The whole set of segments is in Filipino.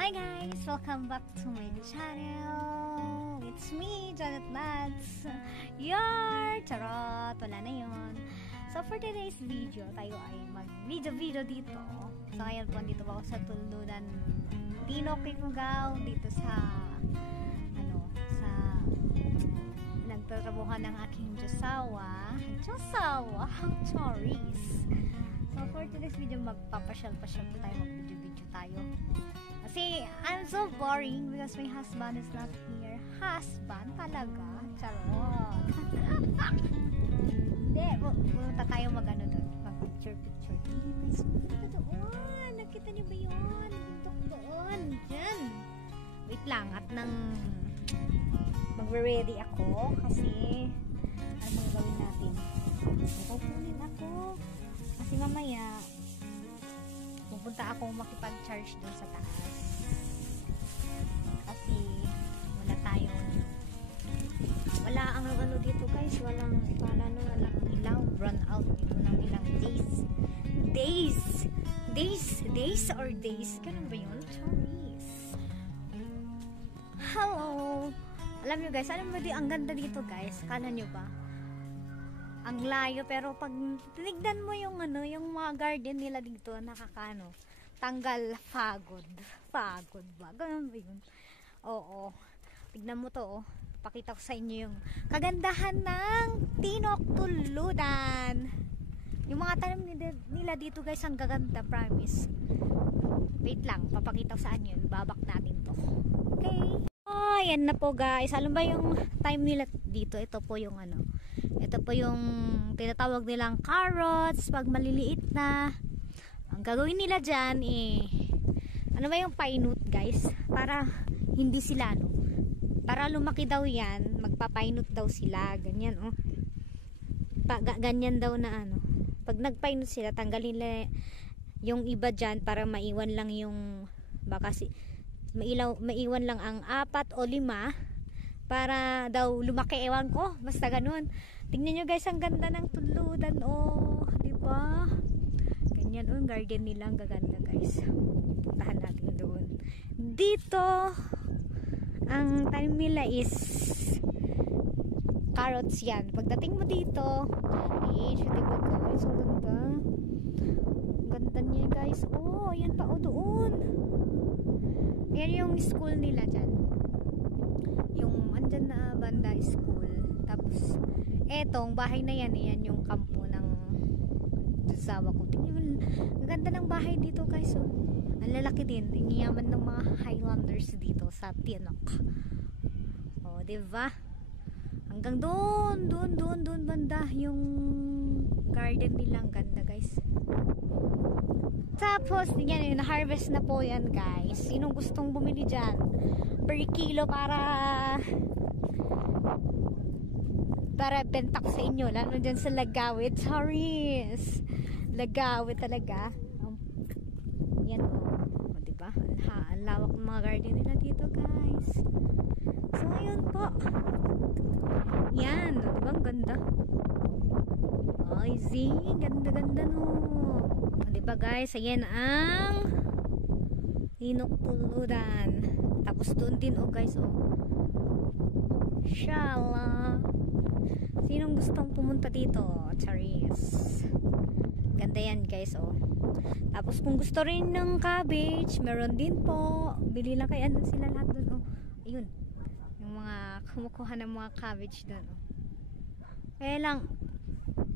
Hi guys! Welcome back to my channel! It's me, Janet Nats! Charot! Wala na yun. So for today's video, tayo ay mag-video dito. So ngayon po, dito ako sa Tulunan Tinok Ifugao, dito sa nagtatrabuhan ng aking Diyosawa, Charis. So for today's video, magpapasyal-pasyal tayo, mag-video tayo. Kasi I'm so boring because my husband is not here. Husband talaga? Charot. Hindi, pumunta tayo mag-ano doon, mag-picture. Guys, pumunta doon. Nakita niyo ba yun? Nagundok doon. Diyan. Wait lang, at nang mag-ready ako kasi ano gawin natin? Kukunin ako. Kasi mamaya pupunta ako makipag-charge doon sa taas. Kasi wala ang ano dito guys, walang ilaw, run out dito ng ilang days ganun ba yun? Charis. Hello! Alam nyo guys, ang ganda dito guys, kala nyo ba? Ang layo, pero pag tinignan mo yung yung mga garden nila dito, tanggal pagod ba? Ganun ba yun? Oo. Tignan mo to, oh. Pakita ko sa inyo yung kagandahan ng Tinok Tulunan. Yung mga tanim nila dito guys, ang gaganda, promise. Wait lang, papakita ko sa inyo. Ibabak natin to. Okay. Oh, yan na po guys. Alam ba yung time nila dito? Ito po yung ito po yung tinatawag nilang carrots pag maliliit na. Ang gagawin nila dyan ano ba yung painut guys? Para hindi sila para lumaki daw yan, magpapainut daw sila. Ganyan oh. Ganyan daw na pag nagpainut sila, tanggalin nila yung iba dyan para maiwan lang yung maiwan lang ang 4 o 5 para daw lumaki, ewan ko, basta ganun. Tingnan nyo guys, ang ganda ng tulunan, oh, diba? Ganyan, oh, garden nila, ang gaganda guys. Puntahan natin doon. Dito, ang time nila is carrots yan. Pagdating mo dito, diba guys, ang ganda. Ang ganda niya guys, oh, yan pa, oh, doon. Yan yung school nila dyan. Yung andyan na banda school. Tapos etong bahay na yan, yan yung kampo ng Diyosawa ko. Tingnan, ang ganda ng bahay dito guys, oh. Ang lalaki din, ang yaman ng mga Highlanders dito sa Tinok. Oh, diba? Hanggang doon banda yung garden nilang ganda guys. Tapos, yan, na-harvest na po yan guys. Sinong gustong bumili dyan? Per kilo para benta ko sa inyo. Lalo dyan sa Lagawit. Charis! Lagawit talaga. Yan o. Diba? Ang lawak ng mga garden nila dito guys. So, ayun po. Yan. Diba? Ang ganda. Ay, ganda-ganda no. Diba guys, ayan ang Tinok Tulunan. Tapos doon din guys, Shala. Sinong gustong pumunta dito? Charis. Ganda yan guys, Tapos kung gusto rin ng cabbage, meron din po. Bili lang kayo sila lahat doon, Ayun. Yung mga kumukuha ng mga cabbage doon, Kaya lang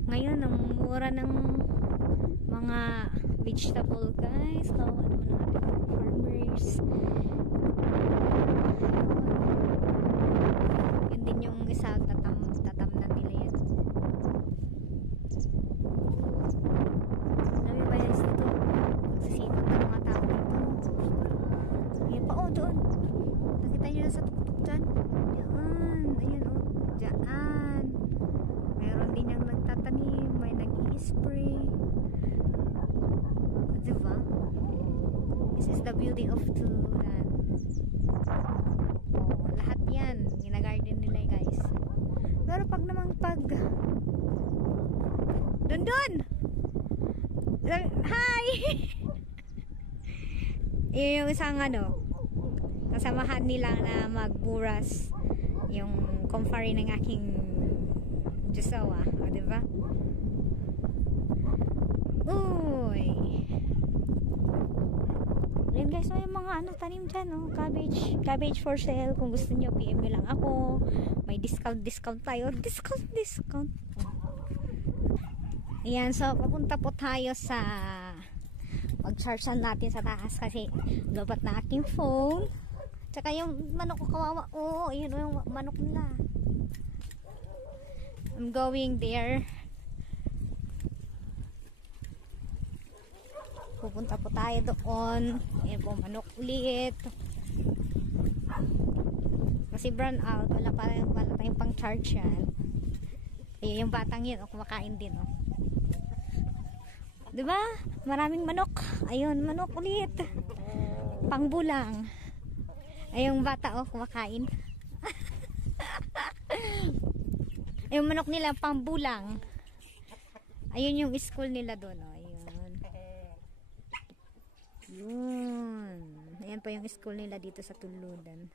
ngayon ang mura ng mga vegetable guys. Tawa naman ng ating farmers. Yun din yung isa tatamnan nila yan. Alam mo ba guys dito? Nagsisikot ng mga tao dito. Ayan pa doon. Nakita nyo na sa tuktok dyan? Ayan dyan. Meron din yung nagtatanim, may nag-i-spray. Diba? This is the beauty of Tulunan. Lahat yan ginagarden nila guys. Pero pag Dun! Hi! Yung isang Kasamahan nila na magburas yung kumpare ng aking Josawa, o diba? Uy, yan guys, may mga ano tanim dyan, oh. Cabbage for sale. Kung gusto nyo, PM nyo lang ako. May discount tayo. Discount. Ayan, so papunta po tayo sa mag-chargean natin sa taas kasi lobat na aking phone. Tsaka yung manok ko kawawa. Oo, yun yung manok nila. I'm going there. Pupunta po tayo doon. Ayan po, manok ulit. Kasi brown out. Wala tayong pang charge yan. Ayan yung batang yun. Kumakain din. Diba? Maraming manok. Ayun, manok ulit. Pangbulang. Ayun yung bata kumakain. Ayun manok nila pangbulang. Ayun yung school nila doon. Ayun. Yun. Ayan po yung school nila dito sa Tuludan.